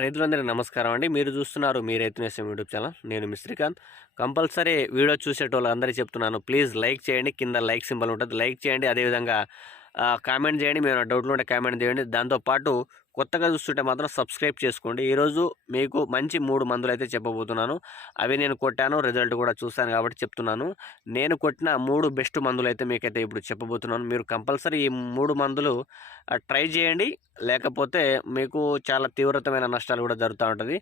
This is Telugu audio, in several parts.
రైతులందరికీ నమస్కారం అండి. మీరు చూస్తున్నారు మీ రైతు నేసం యూట్యూబ్ ఛానల్. నేను మిశ్రీకాంత్ కంపల్సరీ వీడియో చూసేటోళ్ళు అందరికీ చెప్తున్నాను. ప్లీజ్ లైక్ చేయండి. కింద లైక్ సింబల్ ఉంటుంది. లైక్ చేయండి. అదేవిధంగా కామెంట్ చేయండి. మేము డౌట్లు ఉంటే కామెంట్ చేయండి. దాంతోపాటు కొత్తగా చూస్తుంటే మాత్రం సబ్స్క్రైబ్ చేసుకోండి. ఈరోజు మీకు మంచి మూడు మందులు అయితే చెప్పబోతున్నాను. అవి నేను కొట్టాను రిజల్ట్ కూడా చూశాను కాబట్టి చెప్తున్నాను. నేను కొట్టిన మూడు బెస్ట్ మందులు అయితే మీకైతే ఇప్పుడు చెప్పబోతున్నాను. మీరు కంపల్సరీ ఈ మూడు మందులు ట్రై చేయండి. లేకపోతే మీకు చాలా తీవ్రతమైన నష్టాలు కూడా జరుగుతూ ఉంటుంది.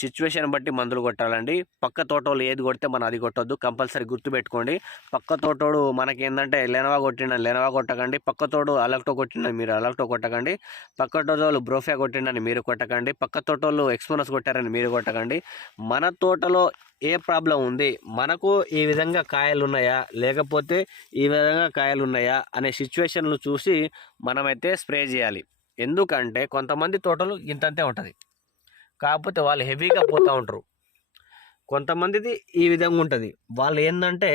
సిచ్యువేషన్ బట్టి మందులు కొట్టాలండి. పక్క తోటోళ్ళు ఏది కొడితే మనం అది కొట్టొద్దు. కంపల్సరీ గుర్తుపెట్టుకోండి. పక్క తోటోడు మనకి ఏంటంటే లెనవా కొట్టిన లెనవా కొట్టకండి. పక్క తోడు అలక్టో కొట్టిన మీరు అలక్టో కొట్టకండి. పక్క తోటోళ్ళు బ్రోఫియా కొట్టిండని మీరు కొట్టకండి. పక్క తోటోళ్ళు ఎక్స్పోనస్ కొట్టారని మీరు కొట్టకండి. మన తోటలో ఏ ప్రాబ్లం ఉంది? మనకు ఈ విధంగా కాయలు ఉన్నాయా లేకపోతే ఈ విధంగా కాయలు ఉన్నాయా అనే సిచ్యువేషన్లు చూసి మనమైతే స్ప్రే చేయాలి. ఎందుకంటే కొంతమంది తోటలు ఇంతంతే ఉంటుంది. కాకపోతే వాళ్ళు హెవీగా పోతూ ఉంటారు. కొంతమందిది ఈ విధంగా ఉంటుంది. వాళ్ళు ఏంటంటే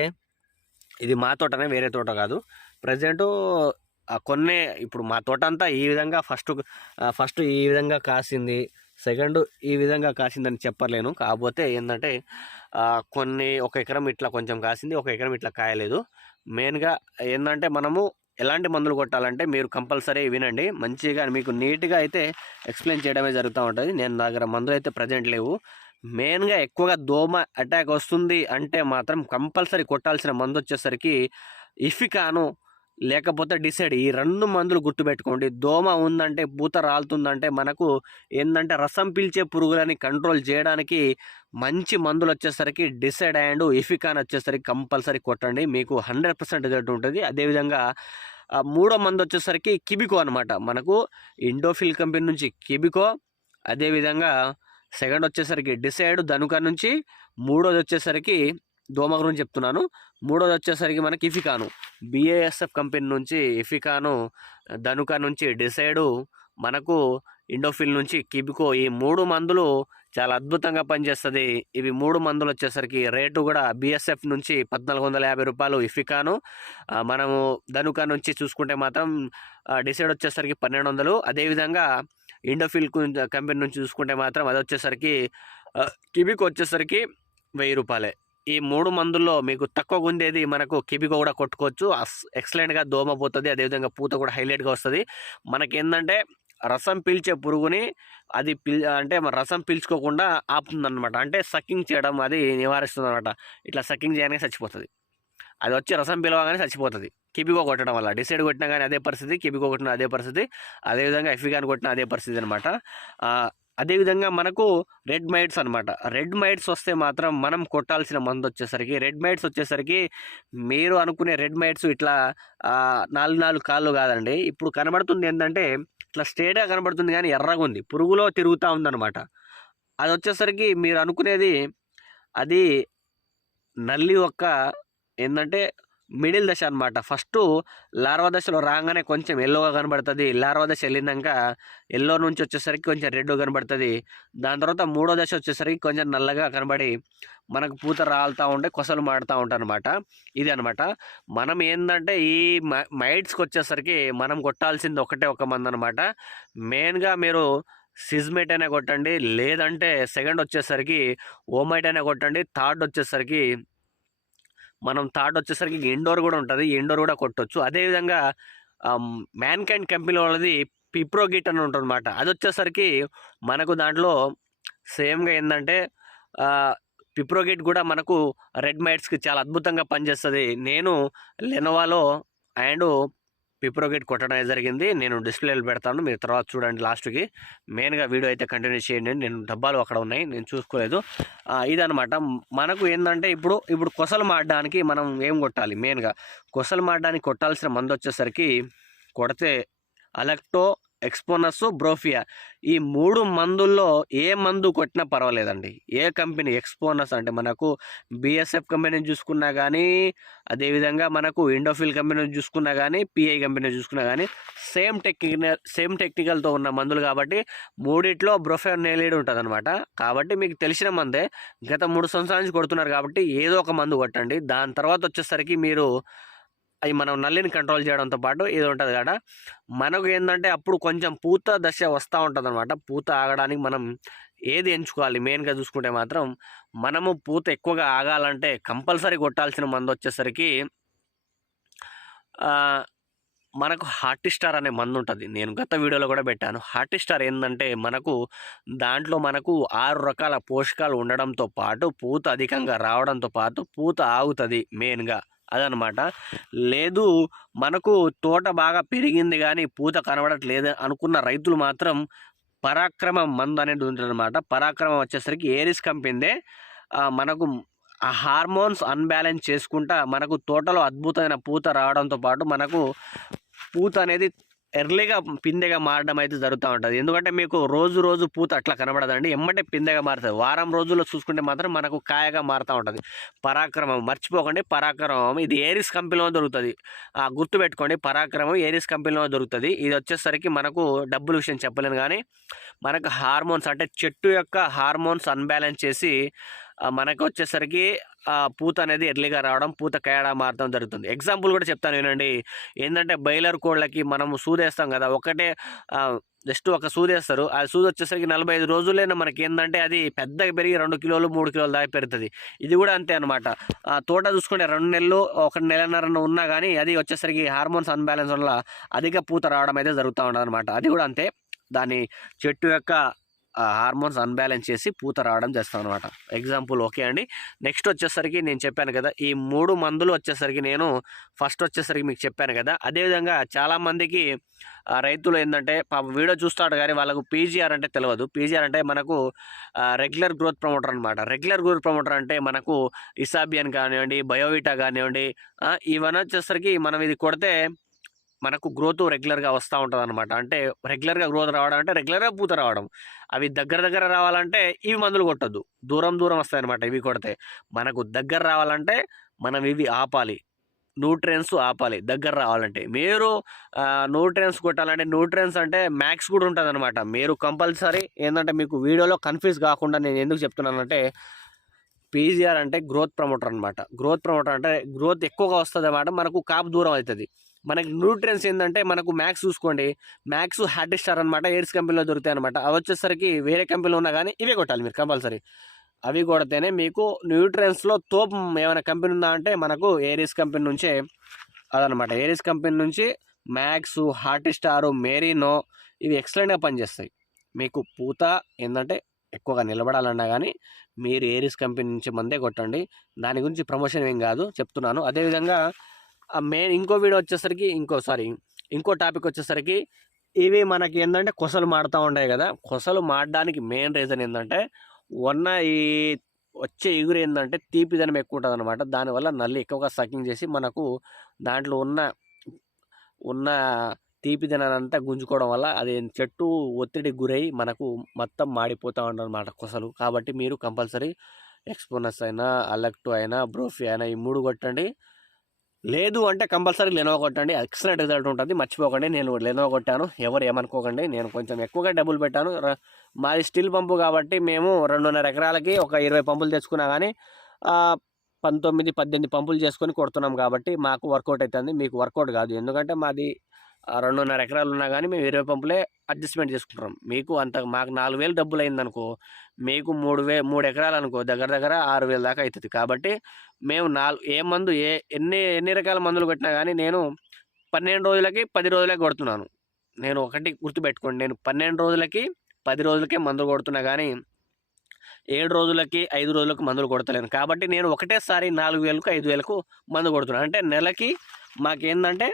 ఇది మా తోటనే వేరే తోట కాదు. ప్రజెంటు కొన్ని ఇప్పుడు మా తోట అంతా ఈ విధంగా ఫస్ట్ ఫస్ట్ ఈ విధంగా కాసింది సెకండ్ ఈ విధంగా కాసిందని చెప్పలేను. కాకపోతే ఏంటంటే కొన్ని ఒక ఎకరం ఇట్లా కొంచెం కాసింది ఒక ఎకరం ఇట్లా కాయలేదు. మెయిన్గా ఏంటంటే మనము ఎలాంటి మందులు కొట్టాలంటే మీరు కంపల్సరీ వినండి. మంచిగా మీకు నీట్గా అయితే ఎక్స్ప్లెయిన్ చేయడమే జరుగుతూ ఉంటుంది. నేను దగ్గర మందులు అయితే ప్రజెంట్ లేవు. మెయిన్గా ఎక్కువగా దోమ అటాక్ వస్తుంది అంటే మాత్రం కంపల్సరీ కొట్టాల్సిన మందు వచ్చేసరికి ఇఫికాను లేకపోతే డిసైడ్. ఈ రెండు మందులు గుర్తుపెట్టుకోండి. దోమ ఉందంటే పూత రాలుతుందంటే మనకు ఏంటంటే రసం పీల్చే పురుగులని కంట్రోల్ చేయడానికి మంచి మందులు వచ్చేసరికి డిసైడ్ అండ్ ఇఫికాన్ వచ్చేసరికి కంపల్సరీ కొట్టండి. మీకు హండ్రెడ్ పర్సెంట్ రిజల్ట్ ఉంటుంది. అదేవిధంగా మూడో మందు వచ్చేసరికి కిబికో అనమాట మనకు ఇండోఫిల్ కంపెనీ నుంచి కిబికో అదేవిధంగా సెకండ్ వచ్చేసరికి డిసైడ్ ధనుక నుంచి మూడోది వచ్చేసరికి దోమ గురించి చెప్తున్నాను. మూడోది వచ్చేసరికి మనకి ఇఫికాను. బిఏఎస్ఎఫ్ కంపెనీ నుంచి ఇఫికాను ధనుక నుంచి డిసైడు మనకు ఇండోఫిల్ నుంచి కిబికో ఈ మూడు మందులు చాలా అద్భుతంగా పనిచేస్తుంది. ఇవి మూడు మందులు వచ్చేసరికి రేటు కూడా బిఎస్ఎఫ్ నుంచి పద్నాలుగు వందల యాభై రూపాయలు ఇఫికాను. మనము ధనుక నుంచి చూసుకుంటే మాత్రం డిసైడ్ వచ్చేసరికి పన్నెండు వందలు. అదేవిధంగా ఇండోఫిల్ కంపెనీ నుంచి చూసుకుంటే మాత్రం అది వచ్చేసరికి కిబికో వచ్చేసరికి వెయ్యి రూపాయలే. ఈ మూడు మందుల్లో మీకు తక్కువ గుందేది మనకు కిబికో కూడా కొట్టుకోవచ్చు. ఎక్సలెంట్గా దోమ పోతుంది. అదేవిధంగా పూత కూడా హైలైట్గా వస్తుంది. మనకేంటంటే రసం పీల్చే పురుగుని అది పిల్ అంటే రసం పీల్చుకోకుండా ఆపుతుందన్నమాట. అంటే సకింగ్ చేయడం అది నివారిస్తుంది అనమాట ఇట్లా సకింగ్ చేయగానే చచ్చిపోతుంది. అది వచ్చి రసం పిలవగానే చచ్చిపోతుంది. కిబికో కొట్టడం వల్ల. డిసైడ్ కొట్టినా కానీ అదే పరిస్థితి కిబికో కొట్టిన అదే పరిస్థితి అదేవిధంగా ఎఫిగాన్ కొట్టిన అదే పరిస్థితి అనమాట అదేవిధంగా మనకు రెడ్ మైట్స్ అనమాట రెడ్ మైట్స్ వస్తే మాత్రం మనం కొట్టాల్సిన మందు వచ్చేసరికి రెడ్ మైట్స్ వచ్చేసరికి మీరు అనుకునే రెడ్ మైట్స్ ఇట్లా నాలుగు నాలుగు కాళ్ళు కాదండి. ఇప్పుడు కనబడుతుంది ఏంటంటే ఇట్లా స్ట్రేట్గా కనబడుతుంది కానీ ఎర్రగా ఉంది. పురుగులో తిరుగుతూ ఉందన్నమాట. అది వచ్చేసరికి మీరు అనుకునేది అది నల్లి ఒక్క ఏంటంటే మిడిల్ దశ అనమాట ఫస్ట్ లార్వా దశలో రాగానే కొంచెం ఎల్లోగా కనబడుతుంది. లార్వా దశ వెళ్ళినాక ఎల్లో నుంచి వచ్చేసరికి కొంచెం రెడ్ కనబడుతుంది. దాని తర్వాత మూడో దశ వచ్చేసరికి కొంచెం నల్లగా కనబడి మనకు పూత రాలుతూ ఉంటే కొసలు మాడుతూ ఉంటాయి అనమాట ఇది అనమాట మనం ఏంటంటే ఈ మైట్స్కి వచ్చేసరికి మనం కొట్టాల్సింది ఒకటే ఒక మంది అనమాట మెయిన్గా మీరు సిజ్మేట్ అయినా కొట్టండి. లేదంటే సెకండ్ వచ్చేసరికి ఓమైట్ అయినా కొట్టండి. థర్డ్ వచ్చేసరికి మనం థర్డ్ వచ్చేసరికి ఇండోర్ కూడా ఉంటుంది ఇండోర్ కూడా కొట్టవచ్చు అదేవిధంగా మ్యాన్ కైండ్ కంపెనీ వాళ్ళది పిప్రోగిట్ అని ఉంటుంది అనమాట అది వచ్చేసరికి మనకు దాంట్లో సేమ్గా ఏంటంటే పిప్రోగిట్ కూడా మనకు రెడ్ మైట్స్కి చాలా అద్భుతంగా పనిచేస్తుంది. నేను లెనోవాలో అండ్ పిప్రోగేట్ కొట్టడం జరిగింది. నేను డిస్ప్లేలు పెడతాను. మీరు తర్వాత చూడండి లాస్ట్కి మెయిన్గా వీడియో అయితే కంటిన్యూ చేయండి. నేను డబ్బాలు అక్కడ ఉన్నాయి. నేను చూసుకోలేదు. ఇదనమాట మనకు ఏంటంటే ఇప్పుడు ఇప్పుడు కొసలు మాడడానికి మనం ఏం కొట్టాలి? మెయిన్గా కొసలు మాడడానికి కొట్టాల్సిన మందు వచ్చేసరికి కొడితే అలెక్టో ఎక్స్పోనస్ బ్రోఫియా ఈ మూడు మందుల్లో ఏ మందు కొట్టినా పర్వాలేదండి. ఏ కంపెనీ ఎక్స్పోనస్ అంటే మనకు బిఎస్ఎఫ్ కంపెనీ చూసుకున్నా కానీ అదేవిధంగా మనకు ఇండోఫిల్ కంపెనీ చూసుకున్నా కానీ పిఐ కంపెనీ చూసుకున్నా కానీ సేమ్ టెక్నికల్ సేమ్ టెక్నికల్తో ఉన్న మందులు కాబట్టి మూడిట్లో బ్రోఫియా నేలీడ్ ఉంటుంది అనమాట కాబట్టి మీకు తెలిసిన మందే గత మూడు సంవత్సరాల నుంచి కొడుతున్నారు కాబట్టి ఏదో ఒక మందు కొట్టండి. దాని తర్వాత వచ్చేసరికి మీరు అవి మనం నల్లిని కంట్రోల్ చేయడంతో పాటు ఇది ఉంటుంది కదా. మనకు ఏంటంటే అప్పుడు కొంచెం పూత దశ వస్తూ ఉంటుంది అనమాట పూత ఆగడానికి మనం ఏది ఎంచుకోవాలి? మెయిన్గా చూసుకుంటే మాత్రం మనము పూత ఎక్కువగా ఆగాలంటే కంపల్సరీ కొట్టాల్సిన మందు వచ్చేసరికి మనకు హార్టీ స్టార్ అనే మందు ఉంటుంది. నేను గత వీడియోలో కూడా పెట్టాను. హార్టీ స్టార్ ఏంటంటే మనకు దాంట్లో మనకు ఆరు రకాల పోషకాలు ఉండడంతో పాటు పూత అధికంగా రావడంతో పాటు పూత ఆగుతుంది మెయిన్గా అదనమాట. లేదు మనకు తోట బాగా పెరిగింది కానీ పూత కనబడట్లేదు అనుకున్న రైతులు మాత్రం పరాక్రమం మందు అనేది ఉంటుంది అనమాట పరాక్రమం వచ్చేసరికి ఏరిస్ కంపెనీదే మనకు ఆ హార్మోన్స్ అన్బ్యాలెన్స్ చేసుకుంటా మనకు తోటలో అద్భుతమైన పూత రావడంతో పాటు మనకు పూత అనేది ఎర్లీగా పిందెగా మారడం అయితే జరుగుతూ ఉంటుంది. ఎందుకంటే మీకు రోజు రోజు పూత అట్లా కనబడదండి. ఎమ్మటే పిందెగా మారుతుంది. వారం రోజుల్లో చూసుకుంటే మాత్రం మనకు కాయగా మారుతూ ఉంటుంది. పరాక్రమం మర్చిపోకండి. పరాక్రమం ఇది ఏరిస్ కంపెనీలో దొరుకుతుంది. ఆ గుర్తుపెట్టుకోండి పరాక్రమం ఏరిస్ కంపెనీలో దొరుకుతుంది. ఇది వచ్చేసరికి మనకు డబ్బుల విషయం చెప్పలేను కానీ మనకు హార్మోన్స్ అంటే చెట్టు యొక్క హార్మోన్స్ అన్బ్యాలెన్స్ చేసి మనకు వచ్చేసరికి పూత అనేది ఎర్లీగా రావడం పూత కేడా మారడం జరుగుతుంది. ఎగ్జాంపుల్ కూడా చెప్తాను వినండి. ఏంటంటే బయలర్ కోళ్ళకి మనం సూదేస్తాం కదా ఒకటే జస్ట్ ఒక సూదేస్తారు. ఆ సూది వచ్చేసరికి నలభై ఐదు రోజులైనా మనకి ఏంటంటే అది పెద్దగా పెరిగి రెండు కిలోలు మూడు కిలోలు దాకా పెరుగుతుంది. ఇది కూడా అంతే అనమాట తోట చూసుకుంటే రెండు నెలలు ఒక నెలన్నర ఉన్నా కానీ అది వచ్చేసరికి హార్మోన్స్ అన్బ్యాలెన్స్ వల్ల అధిక పూత రావడం అయితే జరుగుతూ ఉండదు అనమాట అది కూడా అంతే. దాని చెట్టు యొక్క హార్మోన్స్ అన్బ్యాలెన్స్ చేసి పూత రావడం చేస్తాం అనమాట ఎగ్జాంపుల్ ఓకే అండి. నెక్స్ట్ వచ్చేసరికి నేను చెప్పాను కదా ఈ మూడు మందులు వచ్చేసరికి నేను ఫస్ట్ వచ్చేసరికి మీకు చెప్పాను కదా అదేవిధంగా చాలామందికి రైతులు ఏంటంటే పాప వీడియో చూస్తాడు కానీ వాళ్ళకు పీజీఆర్ అంటే తెలియదు పీజీఆర్ అంటే మనకు రెగ్యులర్ గ్రోత్ ప్రమోటర్ అనమాట రెగ్యులర్ గ్రోత్ ప్రమోటర్ అంటే మనకు ఇసాబియన్ కానివ్వండి బయోవిటా కానివ్వండి ఇవన్నీ వచ్చేసరికి మనం ఇది కొడితే మనకు గ్రోత్ రెగ్యులర్గా వస్తూ ఉంటుంది అనమాట అంటే రెగ్యులర్గా గ్రోత్ రావడం అంటే రెగ్యులర్గా పూత రావడం. అవి దగ్గర దగ్గర రావాలంటే ఇవి మందులు కొట్టద్దు. దూరం దూరం వస్తాయి అనమాట ఇవి కొడితే. మనకు దగ్గర రావాలంటే మనం ఇవి ఆపాలి. న్యూట్రియన్స్ ఆపాలి. దగ్గర రావాలంటే. మీరు న్యూట్రియన్స్ కొట్టాలంటే న్యూట్రియన్స్ అంటే మ్యాక్స్ కూడా ఉంటుంది అనమాట మీరు కంపల్సరీ ఏంటంటే మీకు వీడియోలో కన్ఫ్యూజ్ కాకుండా నేను ఎందుకు చెప్తున్నానంటే పీజీఆర్ అంటే గ్రోత్ ప్రమోటర్ అనమాట గ్రోత్ ప్రమోటర్ అంటే గ్రోత్ ఎక్కువగా వస్తుంది అన్నమాట మనకు కాపు దూరం అవుతుంది. మనకి న్యూట్రియన్స్ ఏంటంటే మనకు మ్యాక్స్ చూసుకోండి. మ్యాక్స్ హ్యాటీ స్టార్ అనమాట ఎయిర్స్ కంపెనీలో దొరుకుతాయి అనమాట అవి వచ్చేసరికి వేరే కంపెనీలో ఉన్నా కానీ ఇవే కొట్టాలి మీరు కంపల్సరీ. అవి కొడితేనే మీకు న్యూట్రియన్స్లో తోపు ఏమైనా కంపెనీ ఉందా అంటే మనకు ఏరిస్ కంపెనీ నుంచే అదనమాట ఏరిస్ కంపెనీ నుంచి మ్యాక్స్ హార్టీ స్టార్ మేరీనో ఇవి ఎక్సలెంట్గా పనిచేస్తాయి. మీకు పూత ఏంటంటే ఎక్కువగా నిలబడాలన్నా కానీ మీరు ఏరిస్ కంపెనీ నుంచి మందే కొట్టండి. దాని గురించి ప్రమోషన్ ఏం కాదు చెప్తున్నాను. అదేవిధంగా మెయిన్ ఇంకో వీడియో వచ్చేసరికి ఇంకో సారీ ఇంకో టాపిక్ వచ్చేసరికి ఇవి మనకి ఏంటంటే కొసలు మాడుతూ ఉంటాయి కదా. కొసలు మాడడానికి మెయిన్ రీజన్ ఏంటంటే ఉన్న ఈ వచ్చే ఎగురు ఏంటంటే తీపిదనం ఎక్కువ ఉంటుంది అనమాట దానివల్ల నల్లి ఎక్కువగా సకింగ్ చేసి మనకు దాంట్లో ఉన్న ఉన్న తీపిదనాన్ని అంతా గుంజుకోవడం వల్ల అది చెట్టు ఒత్తిడి గురై మనకు మొత్తం మాడిపోతూ ఉండనమాట కొసలు. కాబట్టి మీరు కంపల్సరీ ఎక్స్పోనస్ అయినా అలెక్టో అయినా బ్రోఫీ అయినా ఈ మూడు కొట్టండి. లేదు అంటే కంపల్సరీ లెనోవో కొట్టండి. ఎక్సలెంట్ రిజల్ట్ ఉంటుంది. మర్చిపోకండి. నేను లెనో కొట్టాను. ఎవరు ఏమనుకోకండి. నేను కొంచెం ఎక్కువగా డబ్బులు పెట్టాను. మాది స్టీల్ పంపు కాబట్టి మేము రెండున్నర ఎకరాలకి ఒక ఇరవై పంపులు తెచ్చుకున్నా కానీ పంతొమ్మిది పద్దెనిమిది పంపులు చేసుకొని కొడుతున్నాం కాబట్టి మాకు వర్కౌట్ అవుతుంది. మీకు వర్కౌట్ కాదు. ఎందుకంటే మాది రెండున్నర ఎకరాలు ఉన్నా కానీ మేము ఇరవై పంపులే అడ్జస్ట్మెంట్ చేసుకుంటున్నాం. మీకు అంత మాకు నాలుగు వేలు డబ్బులు అయిందనుకో మీకు మూడు వే మూడు ఎకరాలు అనుకో దగ్గర దగ్గర ఆరు వేల దాకా అవుతుంది కాబట్టి మేము నాలుగు ఏ మందు ఏ ఎన్ని ఎన్ని రకాల మందులు కొట్టినా కానీ నేను పన్నెండు రోజులకి పది రోజులకి కొడుతున్నాను. నేను ఒకటి గుర్తుపెట్టుకోండి. నేను పన్నెండు రోజులకి పది రోజులకే మందులు కొడుతున్నా కానీ ఏడు రోజులకి ఐదు రోజులకు మందులు కొడతలేను. కాబట్టి నేను ఒకటేసారి నాలుగు వేలకు ఐదు వేలకు మందు కొడుతున్నాను అంటే నెలకి మాకేందంటే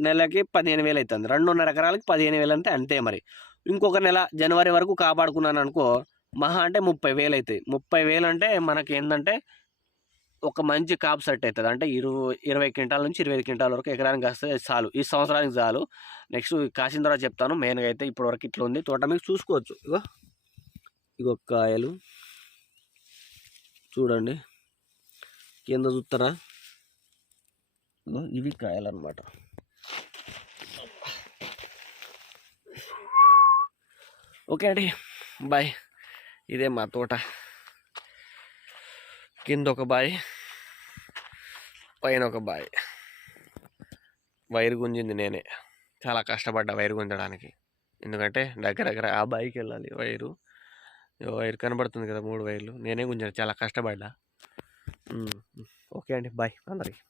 నెలకి పదిహేను వేలు అవుతుంది రెండున్నర ఎకరాలకి పదిహేను వేలు అంటే అంతే మరి. ఇంకొక నెల జనవరి వరకు కాపాడుకున్నాను అనుకో మహా అంటే ముప్పై వేలు అవుతాయి ముప్పై వేలు అంటే మనకి ఏంటంటే ఒక మంచి కాప్ సెట్ అవుతుంది అంటే ఇరవై ఇరవై క్వింటాల నుంచి ఇరవై ఐదు క్వింటాల వరకు ఎకరానికి వస్తే చాలు. ఈ సంవత్సరానికి చాలు. నెక్స్ట్ కాసిన తర్వాత చెప్తాను. మెయిన్గా అయితే ఇప్పటి వరకు ఇట్లా ఉంది. తోట మీకు చూసుకోవచ్చు. ఇగో ఇగో కాయలు. చూడండి. కింద చూస్తారా ఇవి కాయలు అనమాట ఓకే అండి. బాయ్. ఇదే మా తోట. కింద ఒక బాయ్. పైన ఒక బాయ్. వైర్ గుంజింది నేనే. చాలా కష్టపడ్డా వైర్ గుంజడానికి. ఎందుకంటే దగ్గర దగ్గర ఆ బాయికి వెళ్ళాలి వైరు. వైరు వైర్ కనబడుతుంది కదా మూడు వైర్లు. నేనే గుంజాను చాలా కష్టపడ్డా. ఓకే అండి. బాయ్. అందరికి.